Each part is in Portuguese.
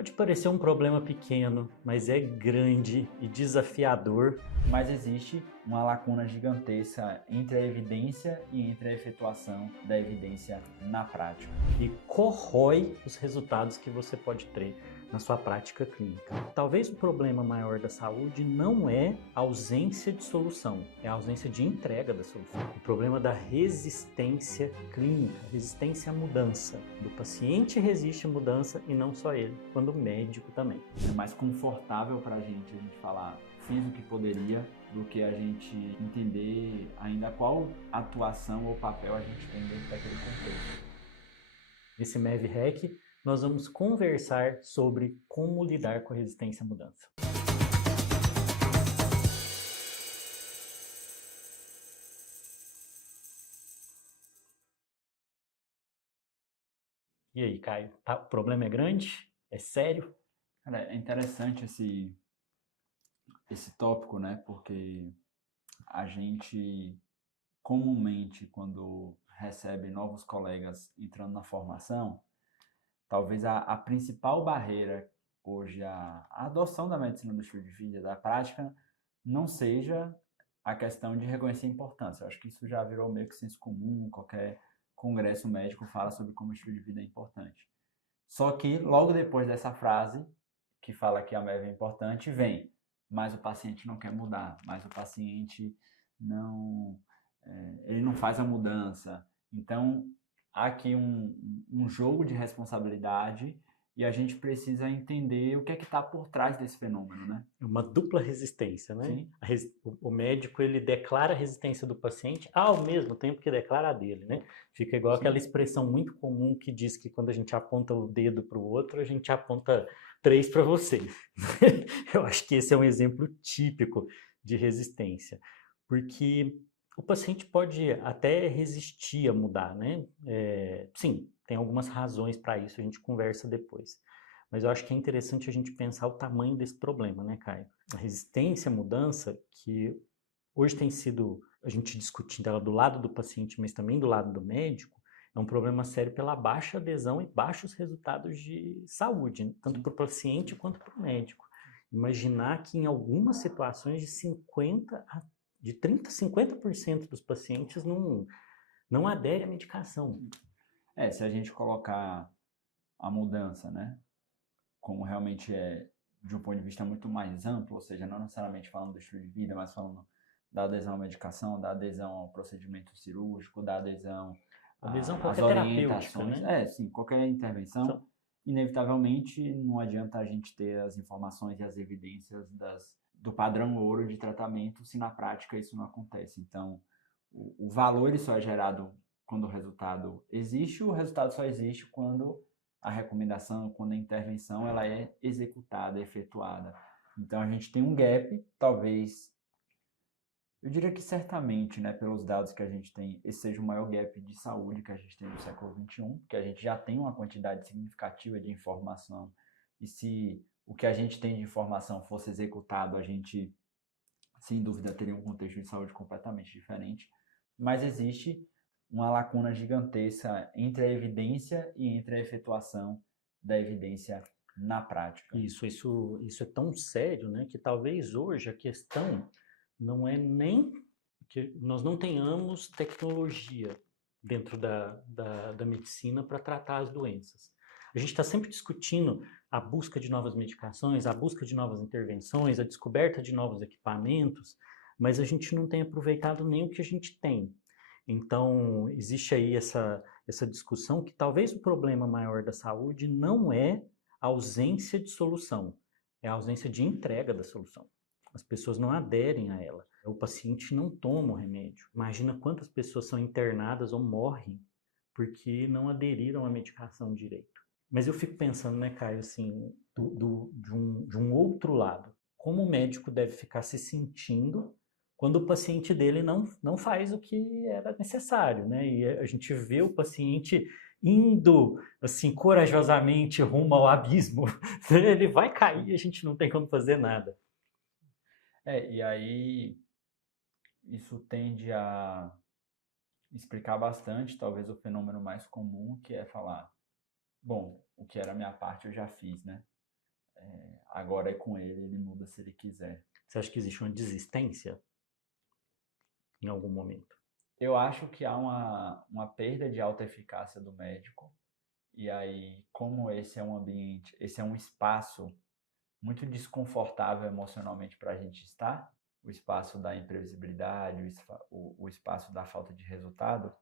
Pode parecer um problema pequeno, mas é grande e desafiador. Mas existe uma lacuna gigantesca entre a evidência e entre a efetuação da evidência na prática. E corrói os resultados que você pode ter na sua prática clínica. Talvez o problema maior da saúde não é a ausência de solução, é a ausência de entrega da solução. O problema da resistência clínica, resistência à mudança. Do paciente resiste à mudança e não só ele, quando o médico também. É mais confortável para a gente falar fiz o que poderia do que a gente entender ainda qual atuação ou papel a gente tem dentro daquele contexto. Nesse MEV-REC, nós vamos conversar sobre como lidar com a resistência à mudança. E aí, Caio, o problema é grande? É sério? Cara, é interessante esse tópico, né? Porque a gente comumente, quando recebe novos colegas entrando na formação, talvez a principal barreira hoje a adoção da medicina do estilo de vida, da prática, não seja a questão de reconhecer a importância. Eu acho que isso já virou meio que senso comum, qualquer congresso médico fala sobre como o estilo de vida é importante. Só que logo depois dessa frase, que fala que a MEV é importante, vem, mas o paciente não quer mudar, mas o paciente não, ele não faz a mudança. Então, há aqui um jogo de responsabilidade e a gente precisa entender o que é que está por trás desse fenômeno, né? É uma dupla resistência, né? Sim. O médico, ele declara a resistência do paciente ao mesmo tempo que declara a dele, né? Fica igual Sim. aquela expressão muito comum que diz que quando a gente aponta o dedo para o outro, a gente aponta 3 para você. Eu acho que esse é um exemplo típico de resistência, porque o paciente pode até resistir a mudar, né? Sim, tem algumas razões para isso, a gente conversa depois. Mas eu acho que é interessante a gente pensar o tamanho desse problema, né, Caio? A resistência à mudança, que hoje tem sido a gente discutindo ela do lado do paciente, mas também do lado do médico, é um problema sério pela baixa adesão e baixos resultados de saúde, tanto para o paciente quanto para o médico. Imaginar que em algumas situações de 30% a 50% dos pacientes não aderem à medicação. Se a gente colocar a mudança, né, como realmente é de um ponto de vista muito mais amplo, ou seja, não necessariamente falando do estilo de vida, mas falando da adesão à medicação, da adesão ao procedimento cirúrgico, da adesão Adesão às qualquer terapêutica, orientações, né? sim, qualquer intervenção, inevitavelmente não adianta a gente ter as informações e as evidências do padrão ouro de tratamento se na prática isso não acontece. Então, o valor ele só é gerado quando o resultado existe, o resultado só existe quando a recomendação, quando a intervenção ela é executada, efetuada. Então a gente tem um gap, talvez, eu diria que certamente, né, pelos dados que a gente tem, esse seja o maior gap de saúde que a gente tem no século XXI, porque a gente já tem uma quantidade significativa de informação, e se o que a gente tem de informação fosse executado, a gente, sem dúvida, teria um contexto de saúde completamente diferente, mas existe uma lacuna gigantesca entre a evidência e entre a efetuação da evidência na prática. Isso é tão sério, né, que talvez hoje a questão não é nem que nós não tenhamos tecnologia dentro da medicina para tratar as doenças. A gente está sempre discutindo a busca de novas medicações, a busca de novas intervenções, a descoberta de novos equipamentos, mas a gente não tem aproveitado nem o que a gente tem. Então, existe aí essa discussão que talvez o problema maior da saúde não é a ausência de solução, é a ausência de entrega da solução. As pessoas não aderem a ela. O paciente não toma o remédio. Imagina quantas pessoas são internadas ou morrem porque não aderiram à medicação direito. Mas eu fico pensando, né, Caio, assim, de um outro lado. Como o médico deve ficar se sentindo quando o paciente dele não faz o que era necessário, né? E a gente vê o paciente indo, assim, corajosamente rumo ao abismo. Ele vai cair e a gente não tem como fazer nada. E aí isso tende a explicar bastante, talvez o fenômeno mais comum, que é falar, bom, o que era a minha parte eu já fiz, né? agora é com ele muda se ele quiser. Você acha que existe uma desistência em algum momento? Eu acho que há uma perda de autoeficácia do médico, e aí, como esse é um ambiente, esse é um espaço muito desconfortável emocionalmente para a gente estar, o espaço da imprevisibilidade, o espaço da falta de resultado,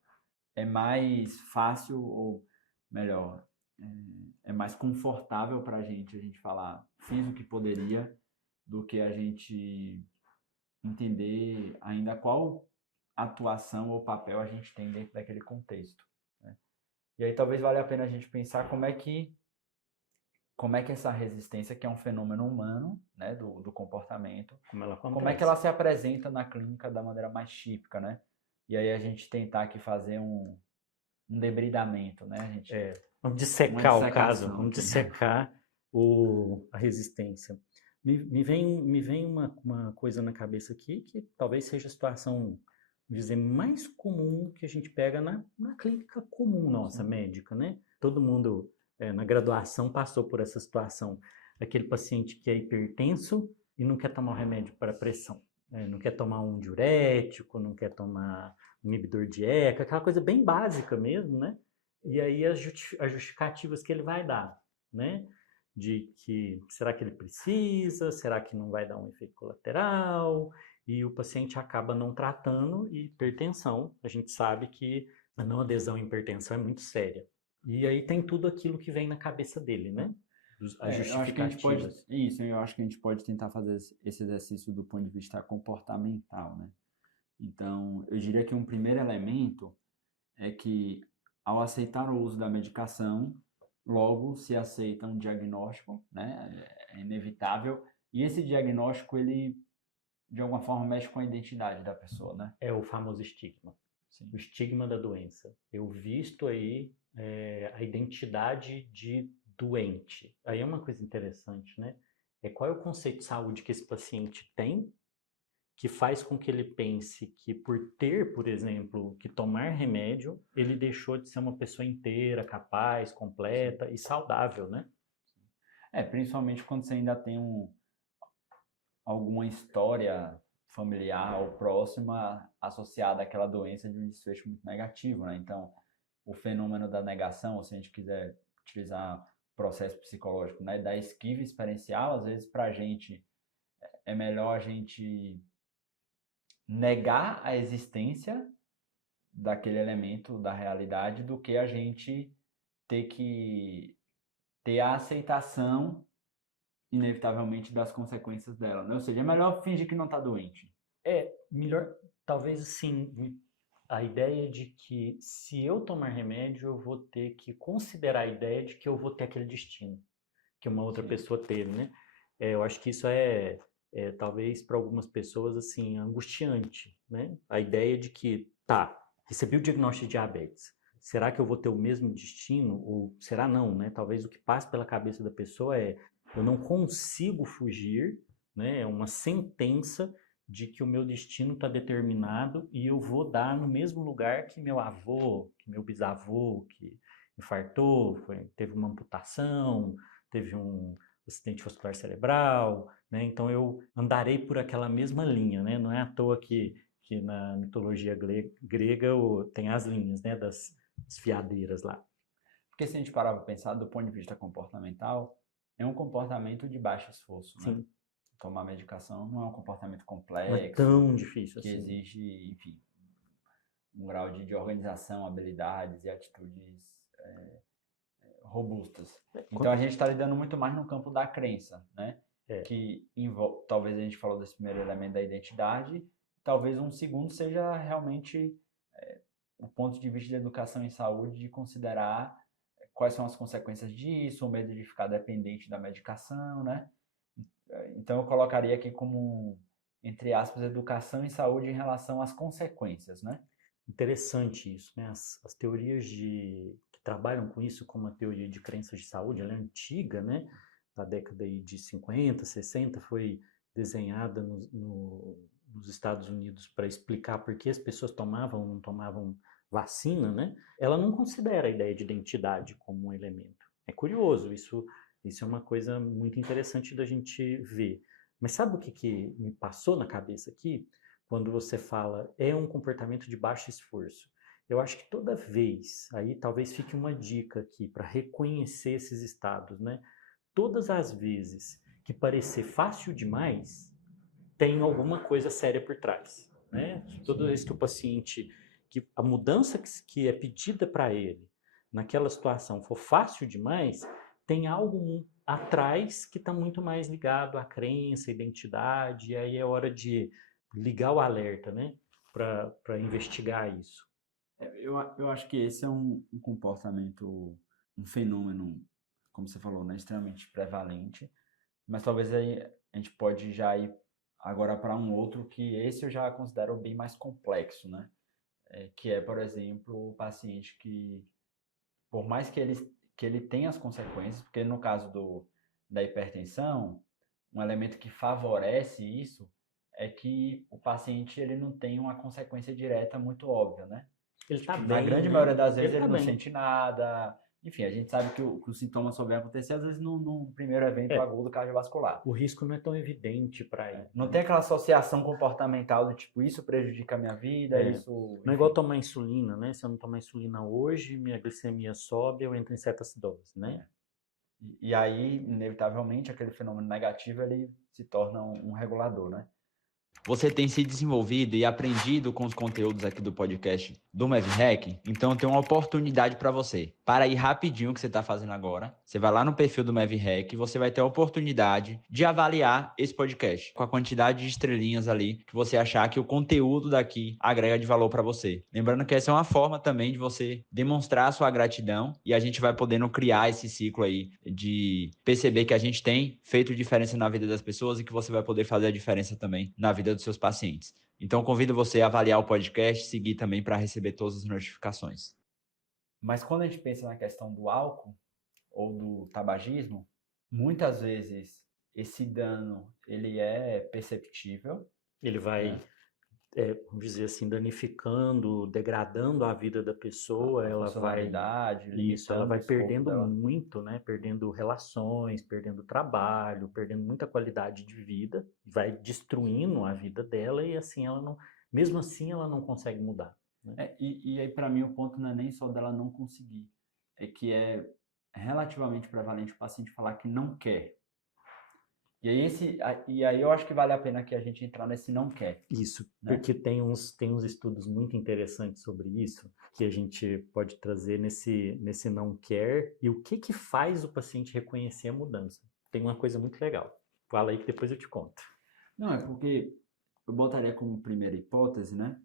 é mais fácil, ou melhor, é mais confortável para a gente falar, fiz o que poderia, do que a gente entender ainda qual atuação ou papel a gente tem dentro daquele contexto, né? E aí talvez valha a pena a gente pensar como é que essa resistência, que é um fenômeno humano, né, do comportamento, como é que ela se apresenta na clínica da maneira mais típica, né? E aí a gente tentar aqui fazer um debridamento, né? Vamos dissecar o caso, vamos dissecar a resistência. Me vem uma coisa na cabeça aqui, que talvez seja a situação, dizer, mais comum que a gente pega na clínica comum nossa, médica, né? Todo mundo na graduação passou por essa situação. Aquele paciente que é hipertenso e não quer tomar um remédio para pressão. Não quer tomar um diurético, não quer tomar um inibidor de ECA, aquela coisa bem básica mesmo, né? E aí as justificativas que ele vai dar, né? De que será que ele precisa, será que não vai dar um efeito colateral, e o paciente acaba não tratando, e hipertensão, a gente sabe que a não adesão à hipertensão é muito séria. E aí tem tudo aquilo que vem na cabeça dele, né? As justificativas. Eu acho que a gente pode tentar fazer esse exercício do ponto de vista comportamental, né? Então, eu diria que um primeiro elemento é que, ao aceitar o uso da medicação, logo se aceita um diagnóstico, né? É inevitável. E esse diagnóstico, ele, de alguma forma, mexe com a identidade da pessoa, né? É o famoso estigma. Sim. O estigma da doença. Eu visto aí a identidade de doente. Aí é uma coisa interessante, né? Qual é o conceito de saúde que esse paciente tem, que faz com que ele pense que por ter, por exemplo, que tomar remédio, ele deixou de ser uma pessoa inteira, capaz, completa e saudável, né? Principalmente quando você ainda tem alguma história familiar ou próxima associada àquela doença de um desfecho muito negativo, né? Então, o fenômeno da negação, ou se a gente quiser utilizar processo psicológico, né, da esquiva experiencial, às vezes para a gente é melhor a gente negar a existência daquele elemento da realidade do que a gente ter que ter a aceitação inevitavelmente das consequências dela, né? Ou seja, é melhor fingir que não está doente. Melhor, talvez assim, a ideia de que se eu tomar remédio, eu vou ter que considerar a ideia de que eu vou ter aquele destino que uma outra pessoa teve, né? Eu acho que isso talvez para algumas pessoas, assim, angustiante, né? A ideia de que, recebi o diagnóstico de diabetes, será que eu vou ter o mesmo destino? Ou será não, né? Talvez o que passa pela cabeça da pessoa eu não consigo fugir, né? É uma sentença de que o meu destino está determinado e eu vou dar no mesmo lugar que meu avô, que meu bisavô, que infartou, teve uma amputação, teve um acidente vascular cerebral, né? Então eu andarei por aquela mesma linha, né? Não é à toa que na mitologia grega tem as linhas, né? Das fiadeiras lá. Porque se a gente parar para pensar do ponto de vista comportamental, é um comportamento de baixo esforço, né? Sim. Tomar medicação não é um comportamento complexo. Não é tão difícil que assim. exige, enfim, um grau de organização, habilidades e atitudes robustas. Então a gente está lidando muito mais no campo da crença, né? Que talvez a gente falou desse primeiro elemento da identidade, talvez um segundo seja realmente o ponto de vista da educação em saúde, de considerar quais são as consequências disso, o medo de ficar dependente da medicação, né? Então eu colocaria aqui como, entre aspas, educação em saúde em relação às consequências, né? Interessante isso, né? As teorias que trabalham com isso, como a teoria de crenças de saúde, ela é antiga, né? Da década de 50, 60, foi desenhada nos Estados Unidos para explicar por que as pessoas tomavam ou não tomavam vacina, né? Ela não considera a ideia de identidade como um elemento. É curioso, isso Isso é uma coisa muito interessante da gente ver. Mas sabe o que me passou na cabeça aqui? Quando você fala, é um comportamento de baixo esforço. Eu acho que toda vez, aí talvez fique uma dica aqui para reconhecer esses estados, né? Todas as vezes que parecer fácil demais, tem alguma coisa séria por trás, né? Toda vez que o paciente, que a mudança que é pedida para ele naquela situação for fácil demais, tem algo atrás que está muito mais ligado à crença, à identidade, e aí é hora de ligar o alerta, né? Para investigar isso. Eu acho que esse é um comportamento, um fenômeno, como você falou, né, extremamente prevalente, mas talvez aí a gente pode já ir agora para um outro que esse eu já considero bem mais complexo, né? Que é, por exemplo, o paciente que, por mais que ele tenha as consequências, porque no caso da hipertensão, um elemento que favorece isso é que o paciente ele não tem uma consequência direta muito óbvia, né? Ele está Na bem, grande né? maioria das vezes Ele ele tá não bem. sente nada. Enfim, a gente sabe que os sintomas só vêm acontecer às vezes num primeiro evento agudo cardiovascular. O risco não é tão evidente para ele. Não Né? tem aquela associação comportamental do tipo, isso prejudica a minha vida, isso... Não é igual tomar insulina, né? Se eu não tomar insulina hoje, minha glicemia sobe, eu entro em cetoacidose, né? E aí, inevitavelmente, aquele fenômeno negativo, ele se torna um regulador, né? Você tem se desenvolvido e aprendido com os conteúdos aqui do podcast do MavHack? Então tem uma oportunidade para você. Para ir rapidinho o que você está fazendo agora, você vai lá no perfil do MavHack e você vai ter a oportunidade de avaliar esse podcast com a quantidade de estrelinhas ali que você achar que o conteúdo daqui agrega de valor para você. Lembrando que essa é uma forma também de você demonstrar a sua gratidão e a gente vai podendo criar esse ciclo aí de perceber que a gente tem feito diferença na vida das pessoas e que você vai poder fazer a diferença também na vida dos seus pacientes. Então, convido você a avaliar o podcast e seguir também para receber todas as notificações. Mas quando a gente pensa na questão do álcool ou do tabagismo, muitas vezes esse dano ele é perceptível. Ele vai, vamos dizer assim, danificando, degradando a vida da pessoa, ela vai ela vai perdendo muito, né? Perdendo relações, perdendo trabalho, perdendo muita qualidade de vida, vai destruindo a vida dela e assim ela não, mesmo assim ela não consegue mudar. Né? E aí para mim o ponto não é nem só dela não conseguir, é que é relativamente prevalente o paciente falar que não quer. E aí eu acho que vale a pena que a gente entrar nesse não quer. Isso, né? porque tem uns estudos muito interessantes sobre isso, que a gente pode trazer nesse não quer e o que faz o paciente reconhecer a mudança. Tem uma coisa muito legal. Fala aí que depois eu te conto. Não, é porque eu botaria como primeira hipótese, né?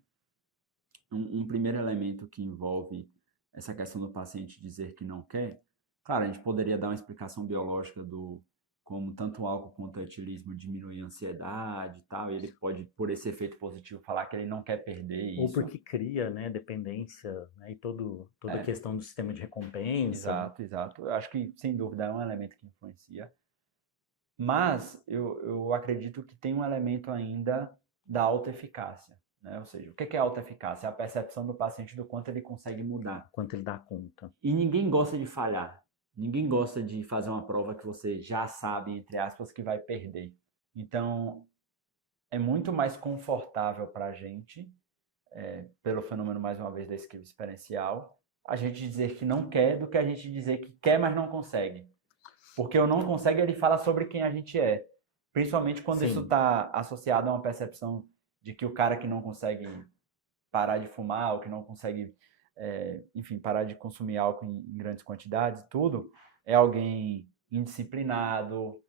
Um primeiro elemento que envolve essa questão do paciente dizer que não quer. Claro, a gente poderia dar uma explicação biológica do como tanto o álcool quanto o etilismo diminuem a ansiedade e tal, e ele pode, por esse efeito positivo, falar que ele não quer perder isso. Ou porque cria, né, dependência, né, e toda a questão do sistema de recompensa. Exato. Eu acho que, sem dúvida, é um elemento que influencia. Mas eu acredito que tem um elemento ainda da autoeficácia. Né? Ou seja, o que é autoeficácia? É a percepção do paciente do quanto ele consegue mudar. Quanto ele dá conta. E ninguém gosta de falhar. Ninguém gosta de fazer uma prova que você já sabe, entre aspas, que vai perder. Então, é muito mais confortável para a gente, pelo fenômeno, mais uma vez, da esquiva experiencial, a gente dizer que não quer do que a gente dizer que quer, mas não consegue. Porque o não consegue, ele fala sobre quem a gente é. Principalmente quando isso está associado a uma percepção de que o cara que não consegue parar de fumar, ou que não consegue... enfim, parar de consumir álcool em grandes quantidades, tudo, é alguém indisciplinado,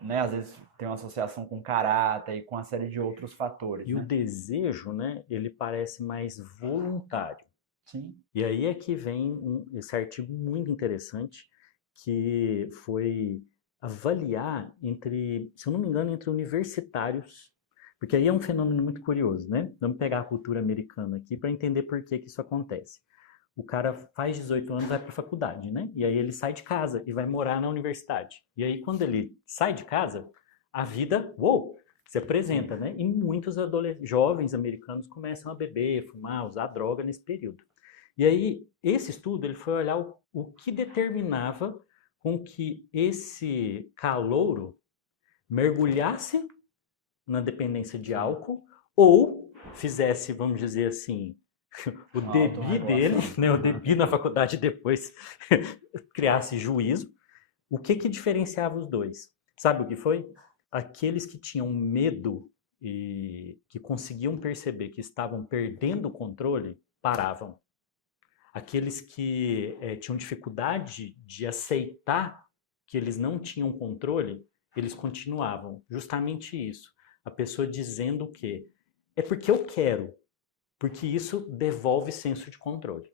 né? Às vezes tem uma associação com caráter e com uma série de outros fatores. E né? o desejo, né, ele parece mais voluntário. Sim. E aí é que vem esse artigo muito interessante, que foi avaliar se eu não me engano, entre universitários, porque aí é um fenômeno muito curioso, né? Vamos pegar a cultura americana aqui para entender por que isso acontece. O cara faz 18 anos, vai para a faculdade, né? E aí ele sai de casa e vai morar na universidade. E aí quando ele sai de casa, a vida, se apresenta, né? E muitos jovens americanos começam a beber, fumar, usar droga nesse período. E aí esse estudo ele foi olhar o que determinava com que esse calouro mergulhasse na dependência de álcool ou fizesse, vamos dizer assim, o DEBI dele, né, o DEBI na faculdade depois criasse juízo. O que diferenciava os dois? Sabe o que foi? Aqueles que tinham medo e que conseguiam perceber que estavam perdendo o controle, paravam. Aqueles que tinham dificuldade de aceitar que eles não tinham controle, eles continuavam. Justamente isso. A pessoa dizendo o quê? É porque eu quero, porque isso devolve senso de controle.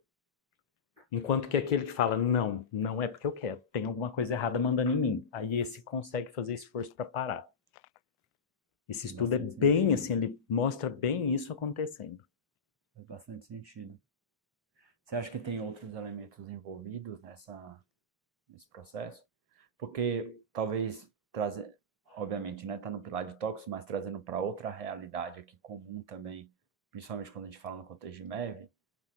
Enquanto que aquele que fala, não, não é porque eu quero, tem alguma coisa errada mandando em mim. Aí esse consegue fazer esforço para parar. Esse estudo é bem assim, ele mostra bem isso acontecendo. Faz bastante sentido. Você acha que tem outros elementos envolvidos nesse processo? Porque talvez trazer, obviamente, né, tá no pilar de tóxico, mas trazendo para outra realidade aqui comum também, principalmente quando a gente fala no contexto de MEV,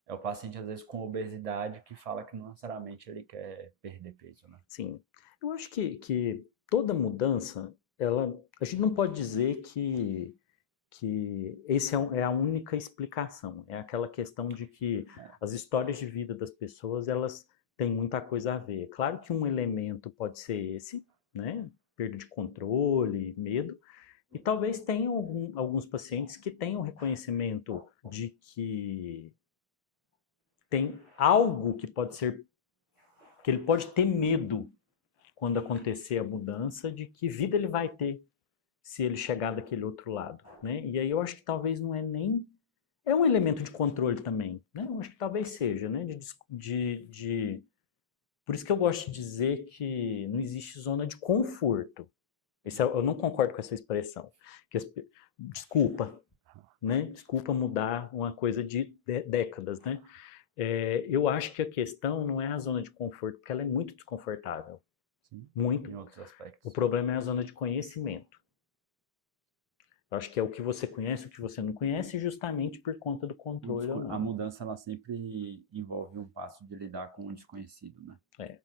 é o paciente às vezes com obesidade que fala que não necessariamente ele quer perder peso, né? Sim. Eu acho que toda mudança, a gente não pode dizer que esse é a única explicação. É aquela questão de que as histórias de vida das pessoas, elas têm muita coisa a ver. Claro que um elemento pode ser esse, né? Perda de controle, medo. E talvez tenham alguns pacientes que tenham reconhecimento de que tem algo que pode ser, que ele pode ter medo quando acontecer a mudança, de que vida ele vai ter se ele chegar daquele outro lado, né? E aí eu acho que talvez não é nem... É um elemento de controle também, né? Eu acho que talvez seja, né? Por isso que eu gosto de dizer que não existe zona de conforto. Eu não concordo com essa expressão. Desculpa, né? Desculpa mudar uma coisa de décadas, né? Eu acho que a questão não é a zona de conforto, porque ela é muito desconfortável. Sim, muito. Em outros aspectos. O problema é a zona de conhecimento. Eu acho que é o que você conhece, o que você não conhece, justamente por conta do controle. A mudança, ela sempre envolve um passo de lidar com o desconhecido, né?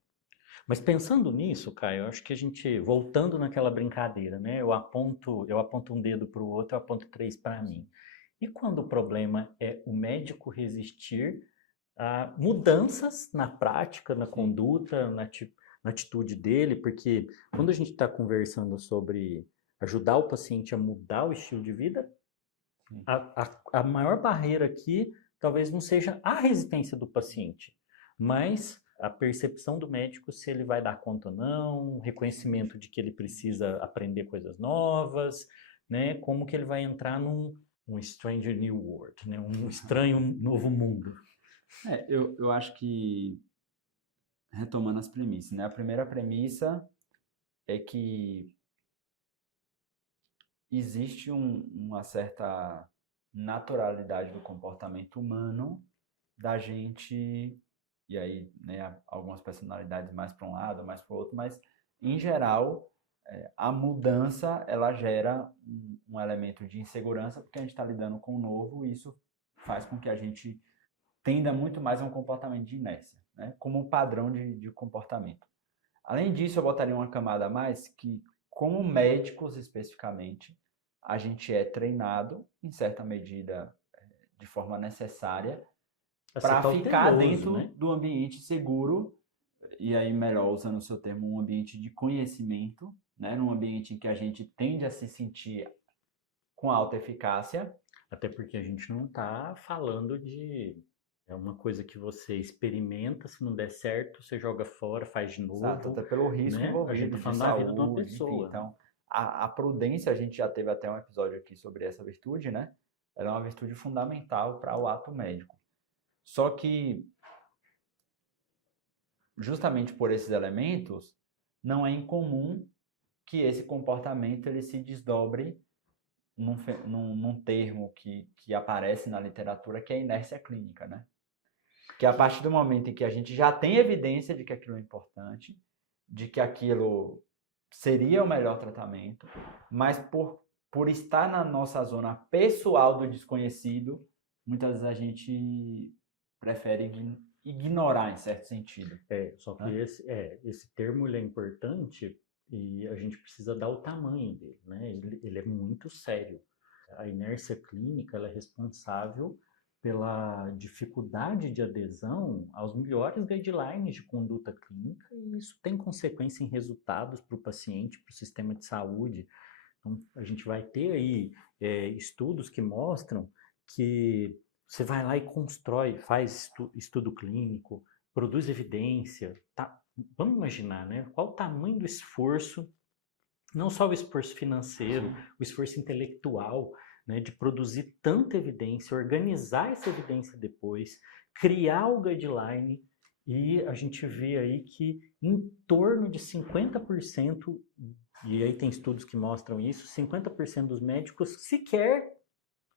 Mas pensando nisso, Caio, eu acho que a gente, voltando naquela brincadeira, né? Eu aponto um dedo para o outro, eu aponto 3 para mim. E quando o problema é o médico resistir a mudanças na prática, na conduta, na atitude dele, porque quando a gente está conversando sobre ajudar o paciente a mudar o estilo de vida, a maior barreira aqui talvez não seja a resistência do paciente, mas a percepção do médico se ele vai dar conta ou não, o reconhecimento de que ele precisa aprender coisas novas, né? Como que ele vai entrar num Stranger New World, né? Um estranho novo mundo. Eu acho que, retomando as premissas, né? A primeira premissa é que existe uma certa naturalidade do comportamento humano da gente, e aí, né, algumas personalidades mais para um lado, mais para o outro, mas, em geral, a mudança, ela gera um elemento de insegurança, porque a gente está lidando com o novo, e isso faz com que a gente tenda muito mais a um comportamento de inércia, né, como um padrão de comportamento. Além disso, eu botaria uma camada a mais que, como médicos especificamente, a gente é treinado, em certa medida, de forma necessária, para ficar dentro, né, do ambiente seguro, e aí melhor usando o seu termo, um ambiente de conhecimento, né, num ambiente em que a gente tende a se sentir com alta eficácia. Até porque a gente não está falando de... É uma coisa que você experimenta, se não der certo, você joga fora, faz de novo. Exato, até pelo risco, né, envolvido, a gente está falando da vida de uma pessoa. Enfim, então, a prudência, a gente já teve até um episódio aqui sobre essa virtude, né? Ela é uma virtude fundamental para o ato médico. Só que, justamente por esses elementos, não é incomum que esse comportamento ele se desdobre num termo que aparece na literatura, que é a inércia clínica, né? Que a partir do momento em que a gente já tem evidência de que aquilo é importante, de que aquilo seria o melhor tratamento, mas por estar na nossa zona pessoal do desconhecido, muitas vezes a gente prefere ignorar em certo sentido. Só que esse termo ele é importante e a gente precisa dar o tamanho dele, né? Ele é muito sério. A inércia clínica ela é responsável pela dificuldade de adesão aos melhores guidelines de conduta clínica e isso tem consequência em resultados para o paciente, para o sistema de saúde. Então, a gente vai ter aí estudos que mostram que você vai lá e constrói, faz estudo clínico, produz evidência. Tá? Vamos imaginar, né? Qual o tamanho do esforço, não só o esforço financeiro, o esforço intelectual, né, de produzir tanta evidência, organizar essa evidência depois, criar o guideline, e a gente vê aí que em torno de 50%, e aí tem estudos que mostram isso, 50% dos médicos sequer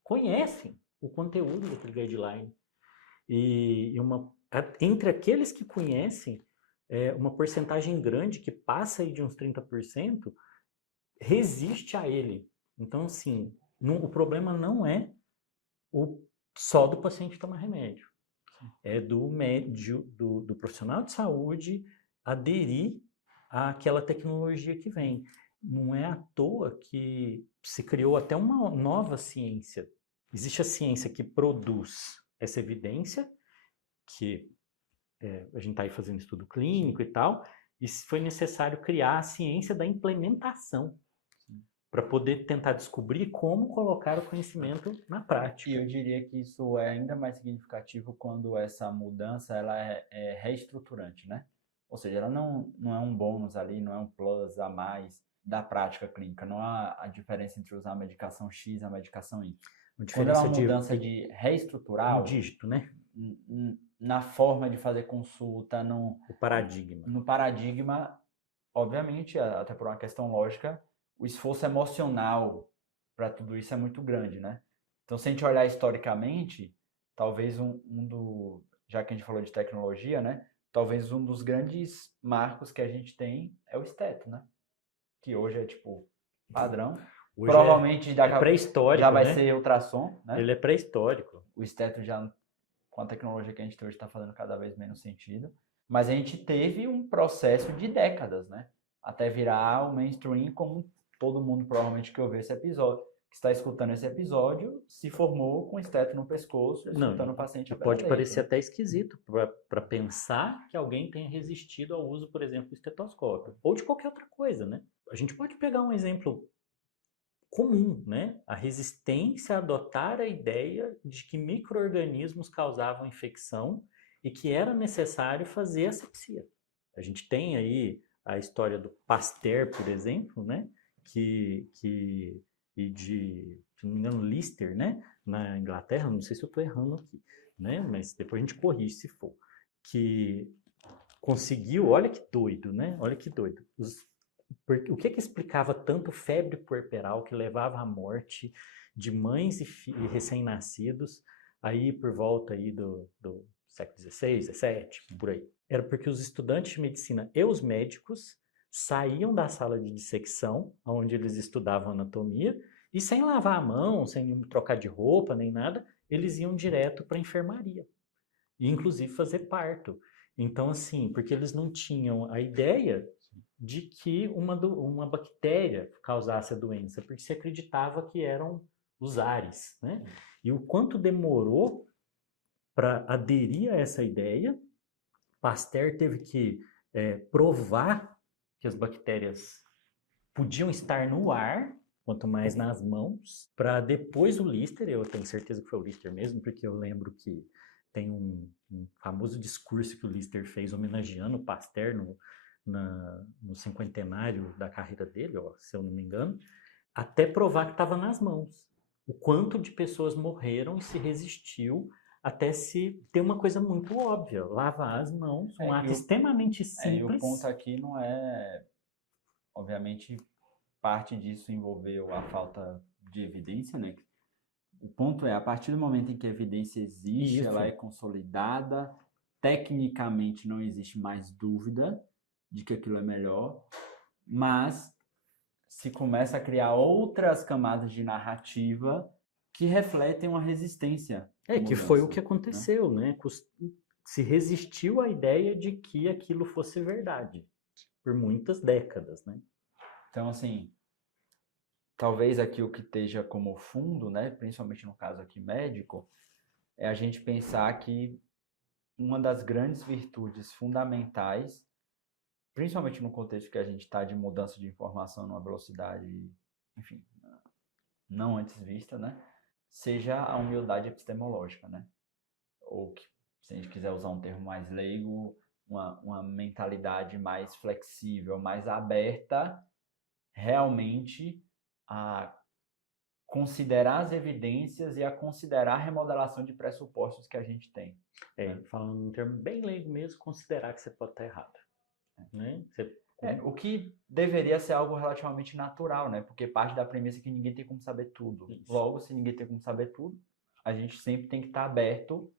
conhecem o conteúdo daquele guideline. E entre aqueles que conhecem, uma porcentagem grande, que passa aí de uns 30%, resiste a ele. Então, assim, o problema não é só do paciente tomar remédio. É do profissional de saúde aderir àquela tecnologia que vem. Não é à toa que se criou até uma nova ciência. Existe a ciência que produz essa evidência, que a gente está aí fazendo estudo clínico e tal, e foi necessário criar a ciência da implementação, para poder tentar descobrir como colocar o conhecimento na prática. E eu diria que isso é ainda mais significativo quando essa mudança ela é reestruturante, né? Ou seja, ela não é um bônus ali, não é um plus a mais da prática clínica, não há a diferença entre usar a medicação X e a medicação Y. Quando é uma mudança de reestruturar um dígito, né? Na forma de fazer consulta, no paradigma. No paradigma, obviamente, até por uma questão lógica, o esforço emocional para tudo isso é muito grande, né? Então, se a gente olhar historicamente, talvez já que a gente falou de tecnologia, né? Talvez um dos grandes marcos que a gente tem é o esteto, né? Que hoje é, tipo, padrão. Hoje provavelmente é pré-histórico, já vai né? ser ultrassom, né? Ele é pré-histórico. O esteto já, com a tecnologia que a gente tem hoje, está fazendo cada vez menos sentido. Mas a gente teve um processo de décadas, né? Até virar o mainstream, como todo mundo provavelmente que ouviu esse episódio, que está escutando esse episódio, se formou com esteto no pescoço, escutando o paciente. Pode parecer até esquisito para pensar que alguém tenha resistido ao uso, por exemplo, do estetoscópio, ou de qualquer outra coisa, né? A gente pode pegar um exemplo comum, né? A resistência a adotar a ideia de que micro-organismos causavam infecção e que era necessário fazer asepsia. A gente tem aí a história do Pasteur, por exemplo, né? E de, se não me engano, Lister, né? Na Inglaterra, não sei se eu estou errando aqui, né? Mas depois a gente corrige se for. Que conseguiu, olha que doido, né? Olha que doido. O que explicava tanto febre puerperal que levava à morte de mães e recém-nascidos aí por volta aí do século XVI, XVII, por aí? Era porque os estudantes de medicina e os médicos saíam da sala de dissecção, onde eles estudavam anatomia, e sem lavar a mão, sem trocar de roupa, nem nada, eles iam direto para a enfermaria, e inclusive fazer parto. Então, assim, porque eles não tinham a ideia de que uma bactéria causasse a doença, porque se acreditava que eram os ares, né? E o quanto demorou para aderir a essa ideia, Pasteur teve que provar que as bactérias podiam estar no ar, quanto mais nas mãos, para depois o Lister, eu tenho certeza que foi o Lister mesmo, porque eu lembro que tem um famoso discurso que o Lister fez homenageando o Pasteur no cinquentenário da carreira dele, ó, se eu não me engano, até provar que estava nas mãos. O quanto de pessoas morreram e se resistiu até se ter uma coisa muito óbvia, lavar as mãos, um ato extremamente simples. E o ponto aqui não é, obviamente, parte disso envolveu a falta de evidência, né? O ponto é, a partir do momento em que a evidência existe, ela é consolidada, tecnicamente não existe mais dúvida de que aquilo é melhor, mas se começa a criar outras camadas de narrativa que refletem uma resistência. Que foi o que aconteceu, né? se resistiu à ideia de que aquilo fosse verdade por muitas décadas, né? Então, assim, talvez aqui o que esteja como fundo, né, principalmente no caso aqui médico, é a gente pensar que uma das grandes virtudes fundamentais, principalmente no contexto que a gente está de mudança de informação numa velocidade, enfim, não antes vista, né, seja a humildade epistemológica, né? Ou que, se a gente quiser usar um termo mais leigo, uma mentalidade mais flexível, mais aberta realmente a considerar as evidências e a considerar a remodelação de pressupostos que a gente tem. Falando em termo bem leigo mesmo, considerar que você pode estar errado. Né? O que deveria ser algo relativamente natural, né? Porque parte da premissa é que ninguém tem como saber tudo. Isso. Logo, se ninguém tem como saber tudo, a gente sempre tem que estar aberto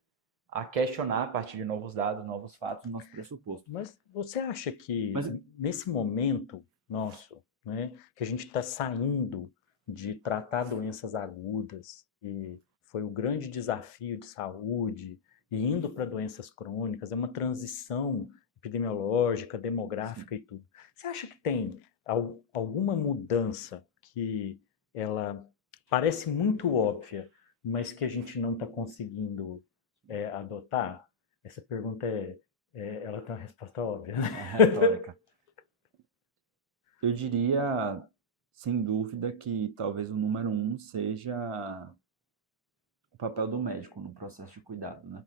a questionar a partir de novos dados, novos fatos, novos pressupostos. Mas você acha que nesse momento nosso, né, que a gente está saindo de tratar doenças agudas, e foi o grande desafio de saúde, e indo para doenças crônicas, é uma transição epidemiológica, demográfica. Sim. E tudo. Você acha que tem alguma mudança que ela parece muito óbvia, mas que a gente não está conseguindo adotar? Essa pergunta ela tem uma resposta óbvia, né? É retórica. Eu diria, sem dúvida, que talvez o número 1 seja o papel do médico no processo de cuidado, né?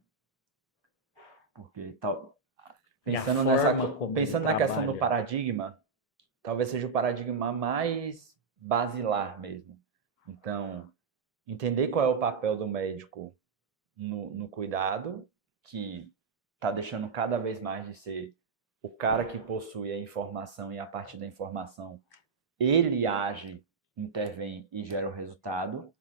Porque pensando na questão do paradigma, talvez seja o paradigma mais basilar mesmo. Então, entender qual é o papel do médico no cuidado, que está deixando cada vez mais de ser o cara que possui a informação e a partir da informação ele age, intervém e gera o resultado.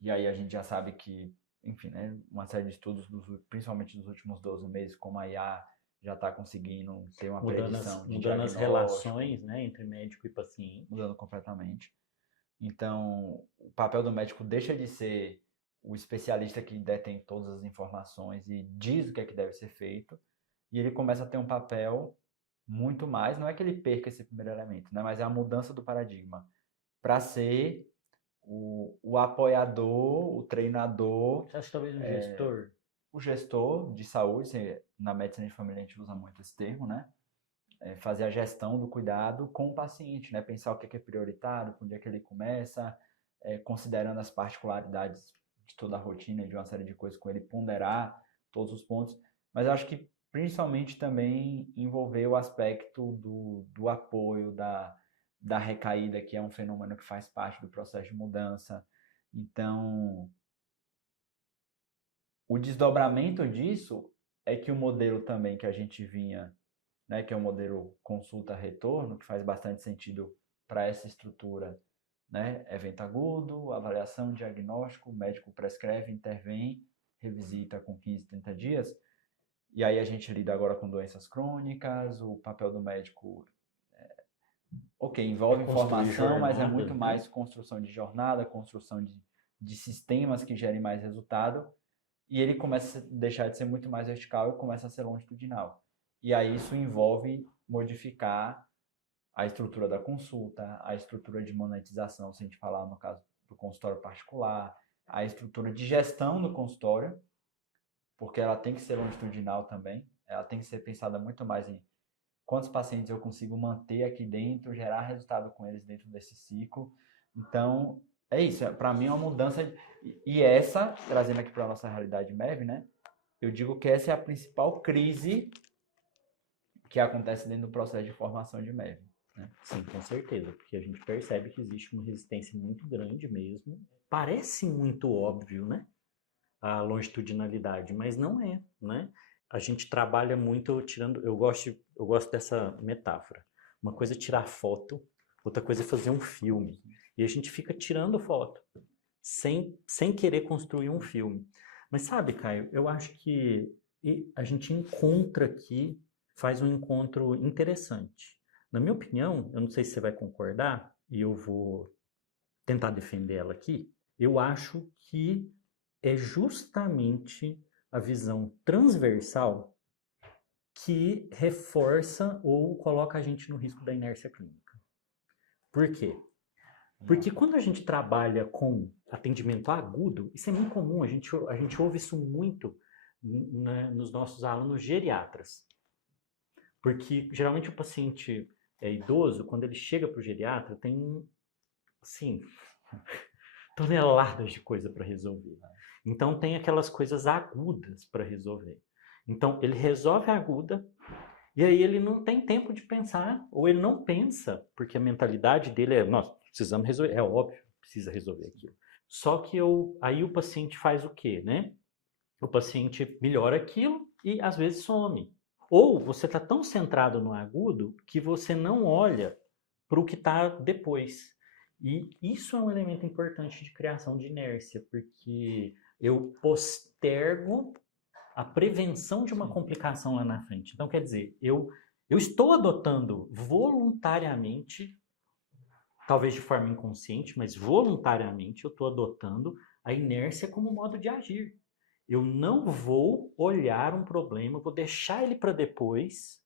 E aí a gente já sabe que, enfim, né, uma série de estudos, principalmente nos últimos 12 meses, como a IA já está conseguindo ter uma predição de mudando as relações, né, entre médico e paciente. Mudando completamente. Então, o papel do médico deixa de ser o especialista que detém todas as informações e diz o que é que deve ser feito, e ele começa a ter um papel muito mais, não é que ele perca esse primeiro elemento, né, mas é a mudança do paradigma para ser o apoiador, o treinador. Você acha talvez um gestor? O gestor de saúde, na medicina de família a gente usa muito esse termo, né? Fazer a gestão do cuidado com o paciente, né? Pensar o que é prioritário, por onde é que ele começa, considerando as particularidades de toda a rotina, de uma série de coisas com ele, ponderar todos os pontos. Mas eu acho que principalmente também envolver o aspecto do apoio, da recaída, que é um fenômeno que faz parte do processo de mudança. Então, o desdobramento disso é que o modelo também que a gente vinha, né, que é o modelo consulta-retorno, que faz bastante sentido para essa estrutura, né? Evento agudo, avaliação, diagnóstico, o médico prescreve, intervém, revisita com 15, 30 dias. E aí a gente lida agora com doenças crônicas, o papel do médico envolve informação, jornada, mas é muito mais construção de jornada, construção de sistemas que gerem mais resultado, e ele começa a deixar de ser muito mais vertical e começa a ser longitudinal. E aí isso envolve modificar a estrutura da consulta, a estrutura de monetização, se a gente falar no caso do consultório particular, a estrutura de gestão do consultório, porque ela tem que ser longitudinal também, ela tem que ser pensada muito mais em quantos pacientes eu consigo manter aqui dentro, gerar resultado com eles dentro desse ciclo. Então, é isso. Para mim é uma mudança. E essa, trazendo aqui para a nossa realidade MEV, né? Eu digo que essa é a principal crise que acontece dentro do processo de formação de MEV. Né? Sim, com certeza, porque a gente percebe que existe uma resistência muito grande mesmo. Parece muito óbvio, né? A longitudinalidade, mas não é, né? A gente trabalha muito tirando. Eu gosto dessa metáfora. Uma coisa é tirar foto, outra coisa é fazer um filme. E a gente fica tirando foto, sem querer construir um filme. Mas sabe, Caio, eu acho que a gente encontra aqui, faz um encontro interessante. Na minha opinião, eu não sei se você vai concordar, e eu vou tentar defender ela aqui, eu acho que é justamente a visão transversal que reforça ou coloca a gente no risco da inércia clínica. Por quê? Porque quando a gente trabalha com atendimento agudo, isso é muito comum, a gente ouve isso muito nos nossos alunos geriatras. Porque geralmente o paciente idoso, quando ele chega para o geriatra, tem, assim, toneladas de coisa para resolver. Então tem aquelas coisas agudas para resolver. Então ele resolve a aguda, e aí ele não tem tempo de pensar, ou ele não pensa, porque a mentalidade dele é, nós precisamos resolver, é óbvio, precisa resolver aquilo. Só que aí o paciente faz o quê, né? O paciente melhora aquilo e às vezes some. Ou você está tão centrado no agudo que você não olha para o que está depois. E isso é um elemento importante de criação de inércia, porque eu postergo a prevenção de uma complicação lá na frente. Então, quer dizer, eu estou adotando voluntariamente, talvez de forma inconsciente, mas voluntariamente eu estou adotando a inércia como modo de agir. Eu não vou olhar um problema, vou deixar ele para depois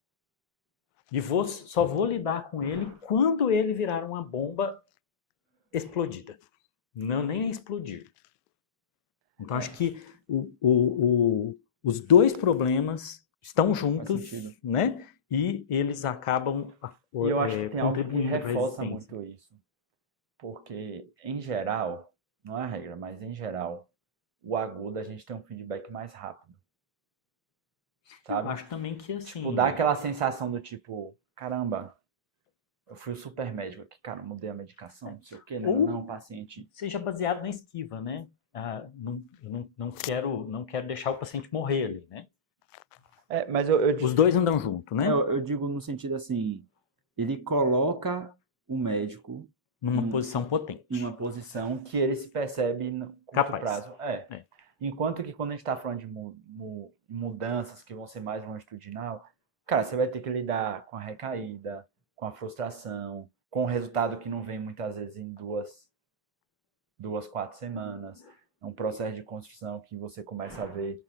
e só vou lidar com ele quando ele virar uma bomba explodida. Não, nem é explodir. Então, acho que os dois problemas estão juntos, né? E eles acabam e eu acho que tem algo que reforça muito isso. Porque, em geral, não é a regra, mas em geral, o agudo a gente tem um feedback mais rápido. Sabe? Eu acho também que assim... Tipo, dá aquela sensação do tipo, caramba, eu fui o super médico aqui, cara, mudei a medicação, não sei o quê, não, paciente... Seja baseado na esquiva, né? Não quero deixar o paciente morrer ali, né? Mas eu os dois andam junto, né? Eu digo no sentido assim, ele coloca o médico numa posição potente. Numa posição que ele se percebe no curto prazo. Enquanto que quando a gente está falando de mudanças que vão ser mais longitudinal, cara, você vai ter que lidar com a recaída, com a frustração, com o resultado que não vem muitas vezes em 4 semanas. É um processo de construção que você começa a ver,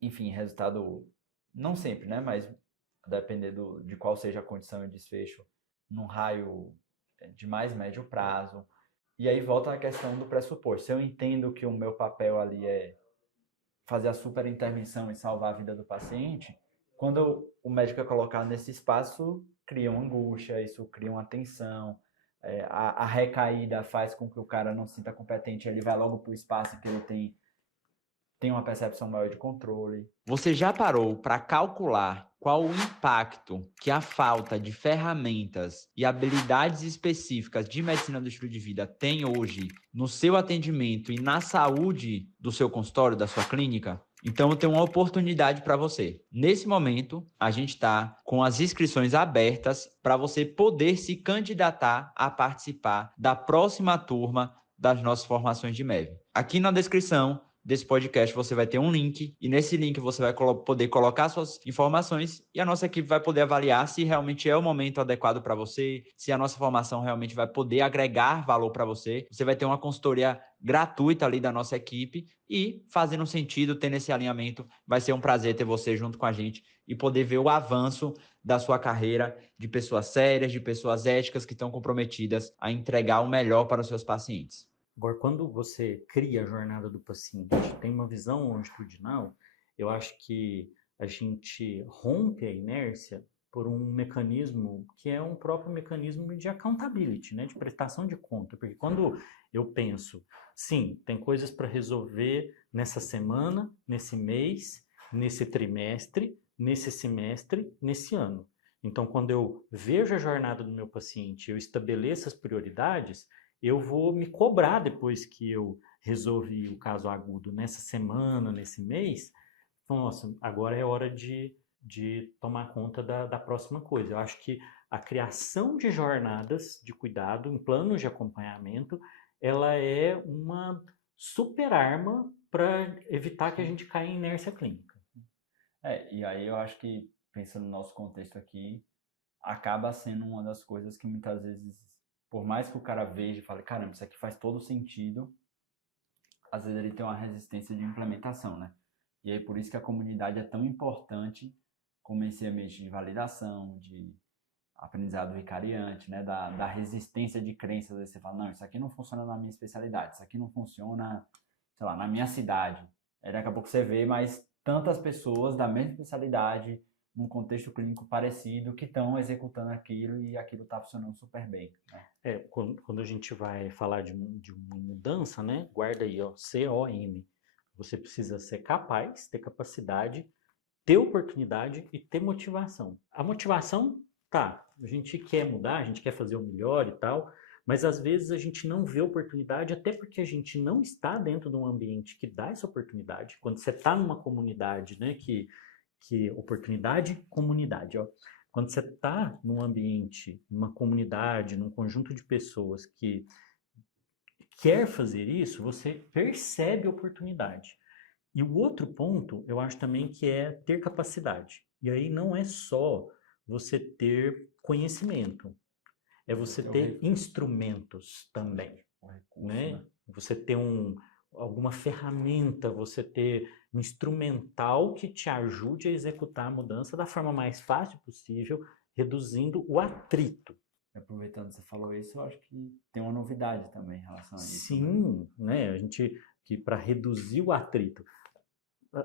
enfim, resultado, não sempre, né? Mas dependendo de qual seja a condição e desfecho, num raio de mais médio prazo. E aí volta a questão do pressuposto. Se eu entendo que o meu papel ali é fazer a super intervenção e salvar a vida do paciente, quando o médico é colocado nesse espaço, cria uma angústia, isso cria uma tensão, a recaída faz com que o cara não se sinta competente, ele vai logo para o espaço que ele tem uma percepção maior de controle. Você já parou para calcular qual o impacto que a falta de ferramentas e habilidades específicas de medicina do estilo de vida tem hoje no seu atendimento e na saúde do seu consultório, da sua clínica? Então, eu tenho uma oportunidade para você. Nesse momento, a gente está com as inscrições abertas para você poder se candidatar a participar da próxima turma das nossas formações de MEV. Aqui na descrição desse podcast você vai ter um link e nesse link você vai poder colocar suas informações e a nossa equipe vai poder avaliar se realmente é o momento adequado para você, se a nossa formação realmente vai poder agregar valor para você. Você vai ter uma consultoria gratuita ali da nossa equipe e, fazendo sentido, tendo esse alinhamento, vai ser um prazer ter você junto com a gente e poder ver o avanço da sua carreira de pessoas sérias, de pessoas éticas que estão comprometidas a entregar o melhor para os seus pacientes. Agora, quando você cria a jornada do paciente, tem uma visão longitudinal, eu acho que a gente rompe a inércia por um mecanismo que é um próprio mecanismo de accountability, né, de prestação de conta. Porque quando eu penso, sim, tem coisas para resolver nessa semana, nesse mês, nesse trimestre, nesse semestre, nesse ano. Então, quando eu vejo a jornada do meu paciente, eu estabeleço as prioridades, eu vou me cobrar depois que eu resolvi o caso agudo nessa semana, nesse mês. Nossa, agora é hora de tomar conta da próxima coisa. Eu acho que a criação de jornadas de cuidado, em planos de acompanhamento, ela é uma super arma para evitar que a gente caia em inércia clínica. E aí eu acho que, pensando no nosso contexto aqui, acaba sendo uma das coisas que muitas vezes, por mais que o cara veja e fale, caramba, isso aqui faz todo sentido, às vezes ele tem uma resistência de implementação, né? E aí por isso que a comunidade é tão importante como esse ambiente de validação, de aprendizado vicariante, né, da resistência de crenças. Às vezes você fala, não, isso aqui não funciona na minha especialidade, isso aqui não funciona, sei lá, na minha cidade. Aí daqui a pouco você vê mais tantas pessoas da mesma especialidade, num contexto clínico parecido, que estão executando aquilo e aquilo está funcionando super bem, né? Quando a gente vai falar de uma mudança, né? Guarda aí, ó, COM. Você precisa ser capaz, ter capacidade, ter oportunidade e ter motivação. A motivação, tá, a gente quer mudar, a gente quer fazer o melhor e tal, mas às vezes a gente não vê oportunidade, até porque a gente não está dentro de um ambiente que dá essa oportunidade. Quando você está numa comunidade, né, que oportunidade, comunidade, ó. Quando você está num ambiente, numa comunidade, num conjunto de pessoas que quer fazer isso, você percebe a oportunidade. E o outro ponto, eu acho também que é ter capacidade. E aí não é só você ter conhecimento, é você ter instrumentos também, né? Você ter alguma ferramenta, você ter um instrumental que te ajude a executar a mudança da forma mais fácil possível, reduzindo o atrito. Aproveitando que você falou isso, eu acho que tem uma novidade também em relação a isso. Sim, né? A gente, que para reduzir o atrito.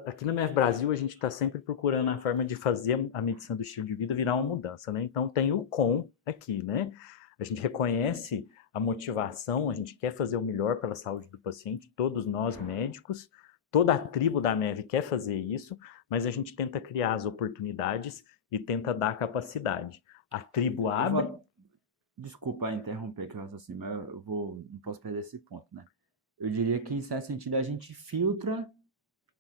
Aqui na MEV Brasil, a gente está sempre procurando a forma de fazer a medicina do estilo de vida virar uma mudança, né? Então, tem o com aqui, né? A gente reconhece a motivação, a gente quer fazer o melhor pela saúde do paciente, todos nós médicos, toda a tribo da MEV quer fazer isso, mas a gente tenta criar as oportunidades e tenta dar capacidade. A tribo abre... Desculpa interromper que eu raciocínio, mas não posso perder esse ponto, né? Eu diria que, em certo sentido, a gente filtra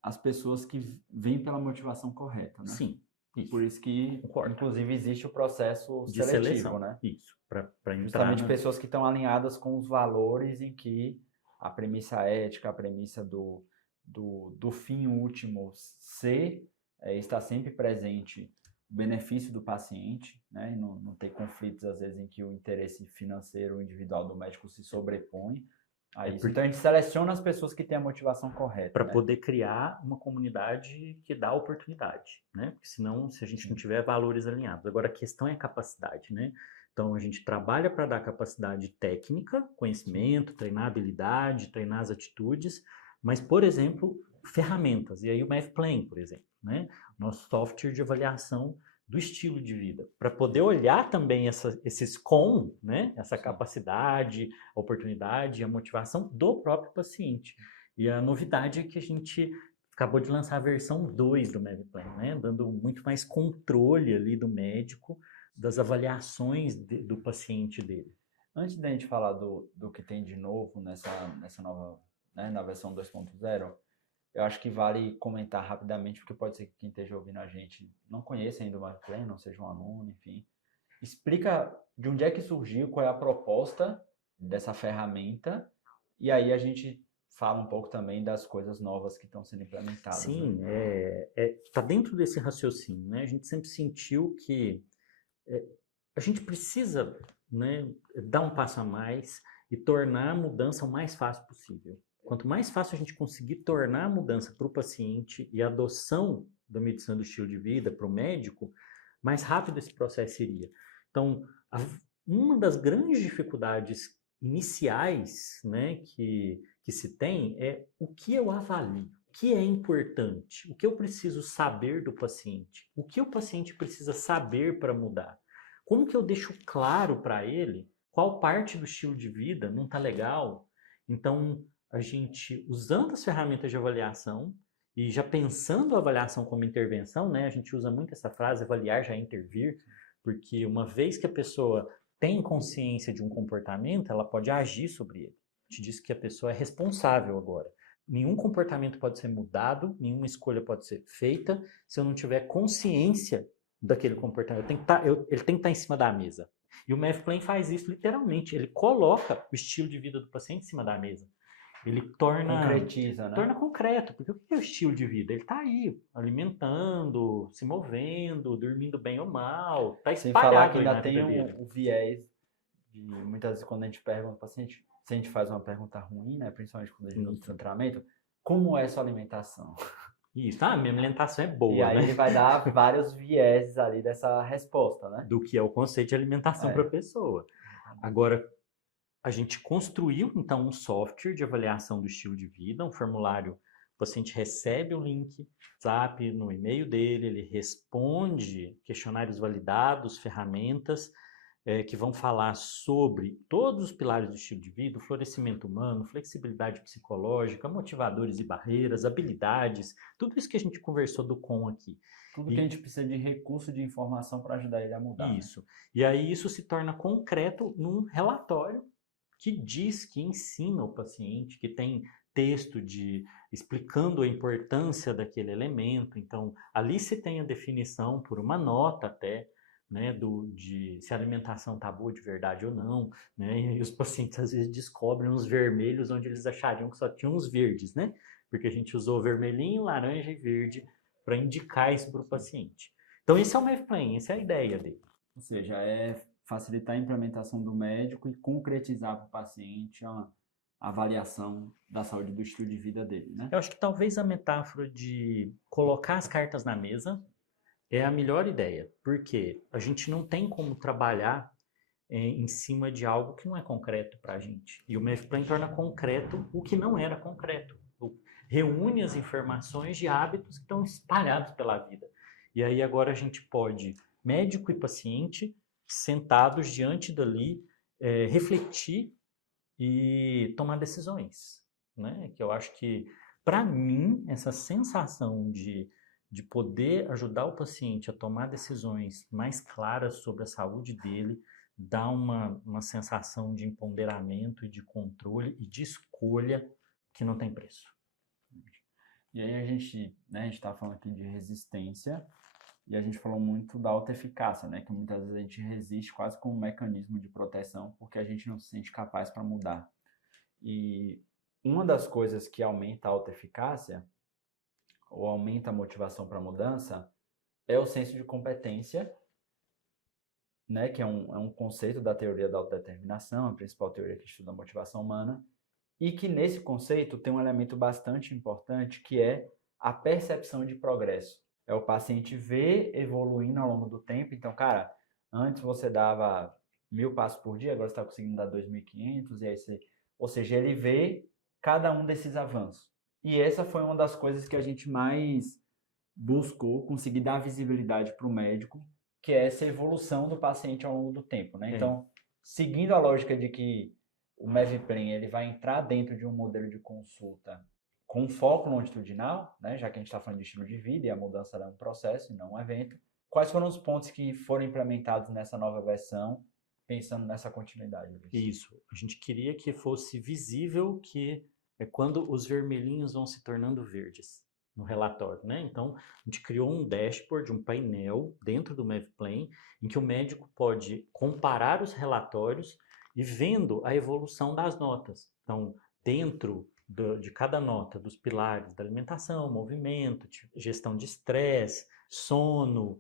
as pessoas que vêm pela motivação correta, né? Sim. Isso. Por isso que, inclusive, existe o processo de seletivo, seleção, né? Isso, para entrar. Justamente pessoas que estão alinhadas com os valores em que a premissa ética, a premissa do fim último está sempre presente o benefício do paciente, né? E não ter conflitos, às vezes, em que o interesse financeiro individual do médico se sobrepõe. Então, a gente seleciona as pessoas que têm a motivação correta. Para poder criar uma comunidade que dá oportunidade, né? Porque senão, se a gente não tiver valores alinhados. Agora, a questão é a capacidade, né? Então, a gente trabalha para dar capacidade técnica, conhecimento, treinar a habilidade, treinar as atitudes, mas, por exemplo, ferramentas. E aí o MAVPlan, por exemplo, né? Nosso software de avaliação do estilo de vida, para poder olhar também esses né? Essa capacidade, a oportunidade, a motivação do próprio paciente. E a novidade é que a gente acabou de lançar a versão 2 do MAVPlan, né? Dando muito mais controle ali do médico, das avaliações do paciente dele. Antes da gente falar do que tem de novo nessa nova, né, na versão 2.0, eu acho que vale comentar rapidamente, porque pode ser que quem esteja ouvindo a gente não conheça ainda o MAVPlan, não seja um aluno, enfim. Explica de onde é que surgiu, qual é a proposta dessa ferramenta, e aí a gente fala um pouco também das coisas novas que estão sendo implementadas. Sim, né? tá dentro desse raciocínio, né? A gente sempre sentiu que a gente precisa, né, dar um passo a mais e tornar a mudança o mais fácil possível. Quanto mais fácil a gente conseguir tornar a mudança para o paciente e a adoção da medicina do estilo de vida para o médico, mais rápido esse processo iria. Então, uma das grandes dificuldades iniciais, né, que se tem é o que eu avalio, o que é importante, o que eu preciso saber do paciente, o que o paciente precisa saber para mudar. Como que eu deixo claro para ele qual parte do estilo de vida não está legal? Então, a gente, usando as ferramentas de avaliação e já pensando a avaliação como intervenção, né? A gente usa muito essa frase, avaliar já é intervir, porque uma vez que a pessoa tem consciência de um comportamento, ela pode agir sobre ele. A gente diz que a pessoa é responsável agora. Nenhum comportamento pode ser mudado, nenhuma escolha pode ser feita se eu não tiver consciência daquele comportamento. Ele tem que estar em cima da mesa. E o MAVPlan faz isso literalmente. Ele coloca o estilo de vida do paciente em cima da mesa. Ele concretiza, né? Torna concreto, porque o que é o estilo de vida? Ele está aí, alimentando, se movendo, dormindo bem ou mal, está espalhado. Sem falar que ainda tem o viés de, muitas vezes, quando a gente pergunta ao paciente, se a gente faz uma pergunta ruim, né, principalmente quando a gente usa o tratamento, como é a sua alimentação? Isso, minha alimentação é boa, E aí né? ele vai dar vários vieses ali dessa resposta, né? Do que é o conceito de alimentação para a pessoa. Agora, a gente construiu, então, um software de avaliação do estilo de vida, um formulário. O paciente recebe o link, WhatsApp, no e-mail dele, ele responde questionários validados, ferramentas que vão falar sobre todos os pilares do estilo de vida, o florescimento humano, flexibilidade psicológica, motivadores e barreiras, habilidades, tudo isso que a gente conversou do com aqui. Tudo que a gente precisa de recurso de informação para ajudar ele a mudar. Isso. Né? E aí isso se torna concreto num relatório que diz, que ensina o paciente, que tem texto explicando a importância daquele elemento. Então, ali se tem a definição por uma nota até, né, de se a alimentação está boa de verdade ou não, né, e os pacientes às vezes descobrem uns vermelhos onde eles achariam que só tinham uns verdes, né, porque a gente usou vermelhinho, laranja e verde para indicar isso para o paciente. Então, esse é o MAVPlan, essa é a ideia dele. Ou seja, é facilitar a implementação do médico e concretizar para o paciente a avaliação da saúde do estilo de vida dele, né? Eu acho que talvez a metáfora de colocar as cartas na mesa é a melhor ideia, porque a gente não tem como trabalhar em cima de algo que não é concreto para a gente. E o MAVPlan torna concreto o que não era concreto. Reúne as informações de hábitos que estão espalhados pela vida. E aí agora a gente pode, médico e paciente, sentados diante dali, refletir e tomar decisões, né? Que eu acho que, para mim, essa sensação de poder ajudar o paciente a tomar decisões mais claras sobre a saúde dele, dá uma sensação de empoderamento e de controle e de escolha que não tem preço. E aí a gente está falando aqui de resistência e a gente falou muito da autoeficácia, né? Que muitas vezes a gente resiste quase como um mecanismo de proteção porque a gente não se sente capaz para mudar. E uma das coisas que aumenta a autoeficácia ou aumenta a motivação para a mudança é o senso de competência, né? Que é um conceito da teoria da autodeterminação, a principal teoria que estuda a motivação humana. E que nesse conceito tem um elemento bastante importante que é a percepção de progresso. É o paciente ver evoluindo ao longo do tempo. Então, cara, antes você dava 1.000 passos por dia, agora você está conseguindo dar 2.500, e aí você... Ou seja, ele vê cada um desses avanços. E essa foi uma das coisas que a gente mais buscou conseguir dar visibilidade para o médico, que é essa evolução do paciente ao longo do tempo, né? Então, seguindo a lógica de que o MAVPlan ele vai entrar dentro de um modelo de consulta com foco longitudinal, né? Já que a gente está falando de estilo de vida e a mudança é um processo e não um evento. Quais foram os pontos que foram implementados nessa nova versão, pensando nessa continuidade? Isso. A gente queria que fosse visível que é quando os vermelhinhos vão se tornando verdes no relatório, né? Então, a gente criou um dashboard, um painel dentro do MAVPlan, em que o médico pode comparar os relatórios e vendo a evolução das notas. Então, dentro de cada nota, dos pilares da alimentação, movimento, gestão de estresse, sono,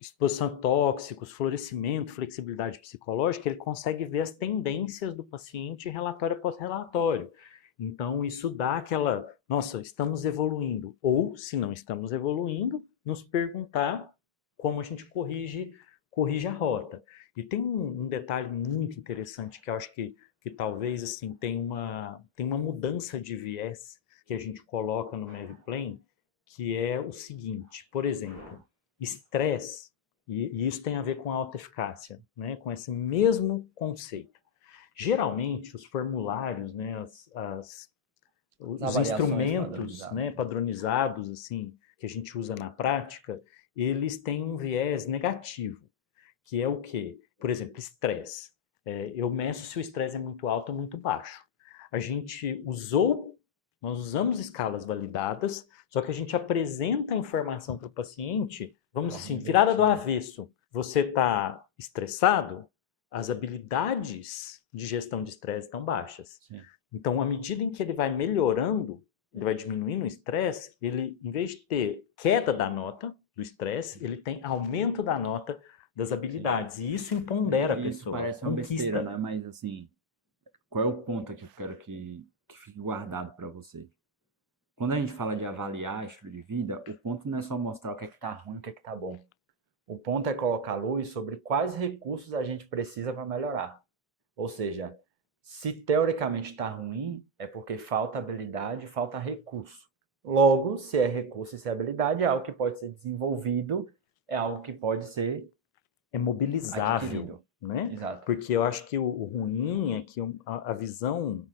exposição a tóxicos, florescimento, flexibilidade psicológica, ele consegue ver as tendências do paciente relatório após relatório. Então, isso dá aquela, nossa, estamos evoluindo. Ou, se não estamos evoluindo, nos perguntar como a gente corrige a rota. E tem um detalhe muito interessante que eu acho que talvez assim, tem uma mudança de viés que a gente coloca no MAVPlan, que é o seguinte, por exemplo, estresse, e isso tem a ver com a autoeficácia, né, com esse mesmo conceito. Geralmente, os formulários, né, os instrumentos padronizados assim, que a gente usa na prática, eles têm um viés negativo, que é o quê? Por exemplo, estresse. Eu meço se o estresse é muito alto ou muito baixo. Nós usamos escalas validadas, só que a gente apresenta a informação para o paciente, vamos assim, virada do avesso. Você está estressado? As habilidades de gestão de estresse estão baixas. Sim. Então, à medida em que ele vai melhorando, ele vai diminuindo o estresse, ele, em vez de ter queda da nota do estresse, ele tem aumento da nota das habilidades. E isso empodera a pessoa. Isso parece uma besteira, né? Mas, assim, qual é o ponto aqui que eu quero que fique guardado para você? quando a gente fala de avaliar estilo de vida, o ponto não é só mostrar o que é que tá ruim e o que é que tá bom. O ponto é colocar luz sobre quais recursos a gente precisa para melhorar. Ou seja, se teoricamente está ruim, é porque falta habilidade, falta recurso. Logo, se é recurso e se é habilidade, é algo que pode ser desenvolvido, é algo que pode ser mobilizável, adquirido. né? Exato. Porque eu acho que o ruim é que a visão,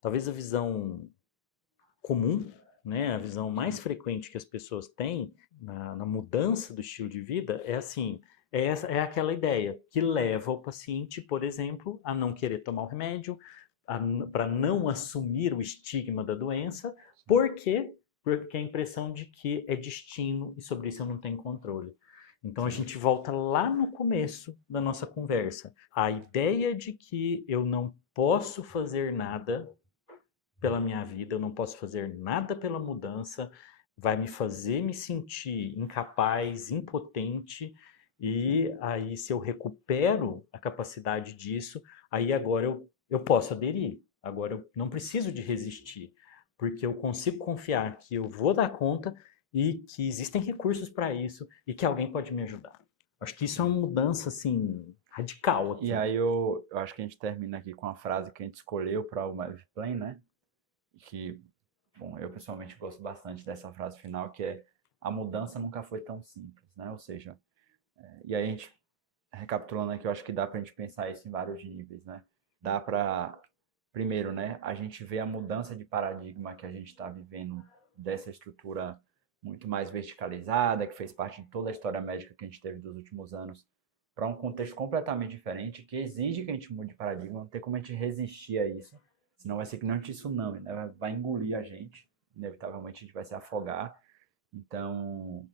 talvez a visão comum, né, a visão mais frequente que as pessoas têm na mudança do estilo de vida é assim, é aquela ideia que leva o paciente, por exemplo, a não querer tomar o remédio, para não assumir o estigma da doença, porque a impressão de que é destino e sobre isso eu não tenho controle. Então a gente volta lá no começo da nossa conversa. A ideia de que eu não posso fazer nada pela minha vida, eu não posso fazer nada pela mudança, vai me fazer me sentir incapaz, impotente, e aí se eu recupero a capacidade disso, aí agora eu posso aderir, agora eu não preciso de resistir, porque eu consigo confiar que eu vou dar conta e que existem recursos para isso e que alguém pode me ajudar. Acho que isso é uma mudança, assim, radical aqui. E aí eu acho que a gente termina aqui com a frase que a gente escolheu para o Mav Plan, né? Que, bom, eu pessoalmente gosto bastante dessa frase final, que é: a mudança nunca foi tão simples, né? Ou seja, e aí a gente, recapitulando aqui, eu acho que dá para a gente pensar isso em vários níveis, né? Dá para, primeiro, né, a gente vê a mudança de paradigma que a gente está vivendo dessa estrutura muito mais verticalizada, que fez parte de toda a história médica que a gente teve dos últimos anos, para um contexto completamente diferente, que exige que a gente mude de paradigma, não tem como a gente resistir a isso, senão vai ser que nem um tsunami, né? Vai engolir a gente, inevitavelmente a gente vai se afogar. Então,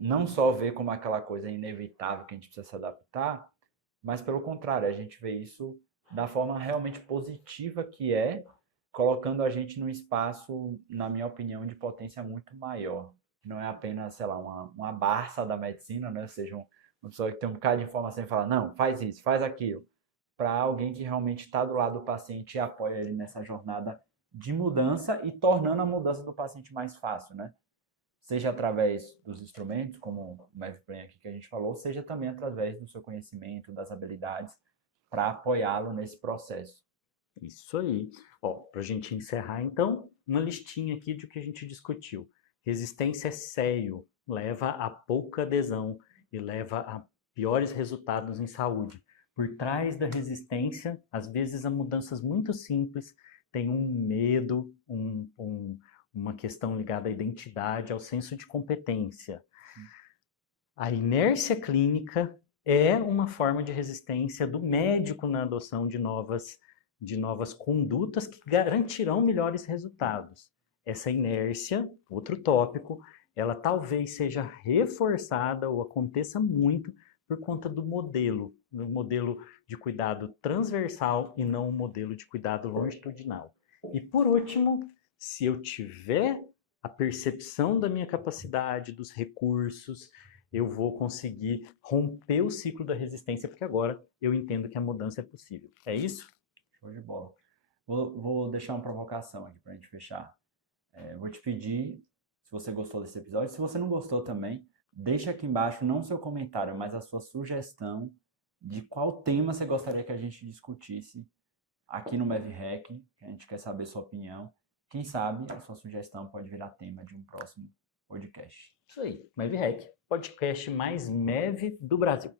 não só ver como aquela coisa inevitável que a gente precisa se adaptar, mas pelo contrário, a gente vê isso da forma realmente positiva que é, colocando a gente num espaço, na minha opinião, de potência muito maior. Não é apenas, sei lá, uma Barça da medicina, né? Ou seja, uma pessoa que tem um bocado de informação e fala, não, faz isso, faz aquilo. Para alguém que realmente está do lado do paciente e apoia ele nessa jornada de mudança e tornando a mudança do paciente mais fácil, né? Seja através dos instrumentos, como o MavPlan aqui que a gente falou, seja também através do seu conhecimento, das habilidades, para apoiá-lo nesse processo. Isso aí. Ó, para a gente encerrar, então, uma listinha aqui de o que a gente discutiu. Resistência é sério, leva a pouca adesão e leva a piores resultados em saúde. Por trás da resistência, às vezes há mudanças muito simples, tem um medo, uma questão ligada à identidade, ao senso de competência. A inércia clínica é uma forma de resistência do médico na adoção de novas condutas que garantirão melhores resultados. Essa inércia, outro tópico, ela talvez seja reforçada ou aconteça muito por conta do modelo de cuidado transversal e não o modelo de cuidado longitudinal. E por último, se eu tiver a percepção da minha capacidade, dos recursos, eu vou conseguir romper o ciclo da resistência, porque agora eu entendo que a mudança é possível. É isso? Show de bola. Vou deixar uma provocação aqui para a gente fechar. Vou te pedir, se você gostou desse episódio, se você não gostou também, deixa aqui embaixo não o seu comentário, mas a sua sugestão de qual tema você gostaria que a gente discutisse aqui no MavHack, que a gente quer saber sua opinião. Quem sabe a sua sugestão pode virar tema de um próximo podcast. Isso aí, MavHack, podcast mais Mav do Brasil.